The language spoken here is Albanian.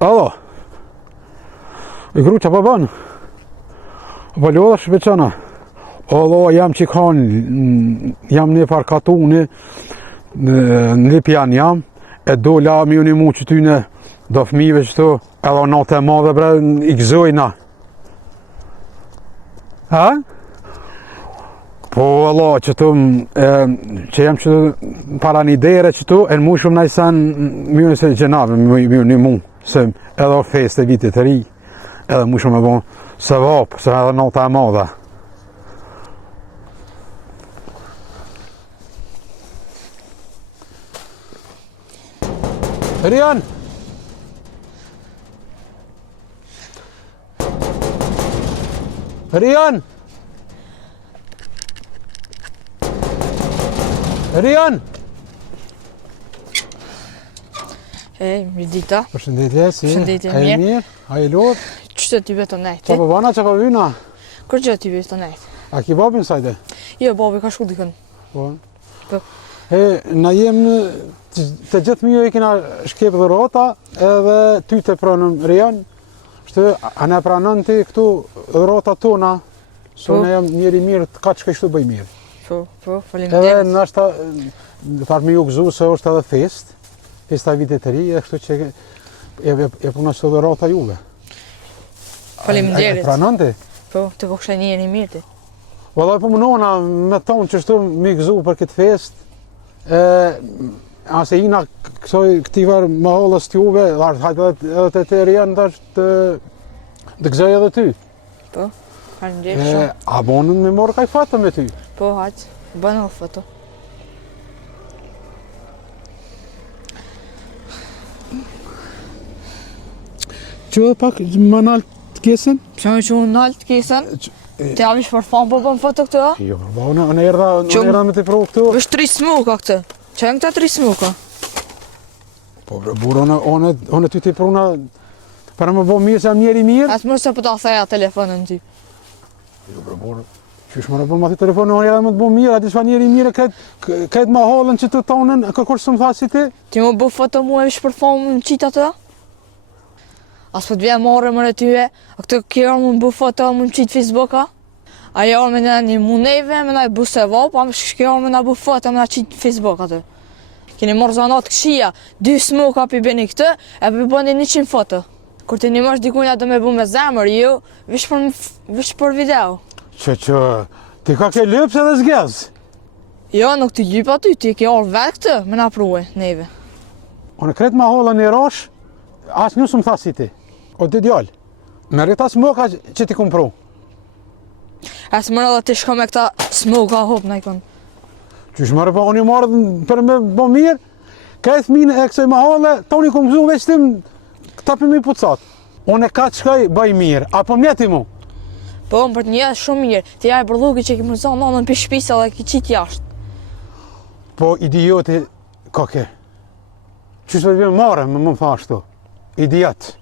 Allo. I gru që pa banë? Po lodha shpeqana. Allo, jam që kanë, jam një parkatuni, një pjan jam, e do lami unë i mu që tyne do fmive që tu, edhe natë e madhe bre, i gëzojna. Ha? Po, allo, që tu, që jam që para një dere që tu, e në mu shumë najsan, mjë nëse gjenave, mjë një mu, se edhe o fest e vitit të ri, edhe mu shumë e bon, se vapë, se edhe natë e madhe. Rian! Rian! Rian! Mirëdita. Përshëndetje, si? Përshëndetje, A e mirë. mirë? A e lodh? Qështë ty beto nejti? Qa po bana, qa po vyna? Kur gjë ty beto nejti? A ki babin sajde? Jo, babi ka shku dikën. Po. Po. Na jem të gjithë mjë e kina shkep dhe rota, edhe ty të pranëm Rian. Shtë, a ne pranën ti këtu rota tona, so ne jam njeri mirë, ka që kështu bëj mirë. Po, falim Edhe derit. në ashta, parë me ju gëzu se është edhe festa vitet të ri, e kështu që e puna së dhe rota juve. Falim E derit. pranën ti? Po, të po kësha njeri mirë ti. Vallaj po mënona me tonë që shtu mi gëzu për këtë fest, ase jina këtivar më hollës t'juve, hajtë edhe të Rian të gëzoj edhe ty. Po, falim derit shumë. A bonën me morë kaj fatë me ty? Po, haqë, bënë o foto. Që edhe pak më nalë të kesën? Pse me që unë nalë të kesën? Të javish për fanë po bën foto këtë? Jo, unë erdha me të provë këtu. Vështë 3 smuka këtë. Që janë këta 3 smuka? Po, burë, unë ty të pruna para më bo mirë se jam njeri mirë. Atë mërë se po ta thaja telefonën ty. Jo, burë, qysh më rëpër ma të telefonë, unë edhe më të bo mirë, ati shfa njeri mirë, këtë ma halën që të tonën, kërkur së më tha si ti. Ti më bu foto mu e vish për fanë më qitë atë? As po të vje marrë mërë tyje, a këtë kjerë më bu foto më qitë Facebooka? A jarë me një muneve, me na i bu se vapë, a më shkjerë me na bu foto me na qitë Facebook atë. Keni marrë zanat këshia, 2 smoka pi bëni këtë, e pi bëni 100 foto. Kur të një mësh dikujna do me bu me zemër, jo, vish për video. Që, ti ka ke lëpës edhe zgjez? Jo, nuk t'i lyp aty, ti ke orë vetë këtë, me na pruhe, neve. Unë kretë ma holla një rosh, asë njësë më tha si ti. O ti djallë, me rita smoka që ti kumë pru. Asë mërë edhe ti shko me këta smoka hop në ikon. Qysh më rëpa, unë i marrë për me bo mirë, ka e thminë e kësoj ma holla, ta unë i kumë gëzu veç tim këta për mi pucat. Unë e ka të shkoj bëj mirë, apo mjeti mu? Po, më për të një shumë mirë, ti jaj bërluki që ki më zonë nonën për shpisa dhe ki qitë jashtë. Po, idioti, ka ke. Qysh për të marrë, më thashtu. Idiot.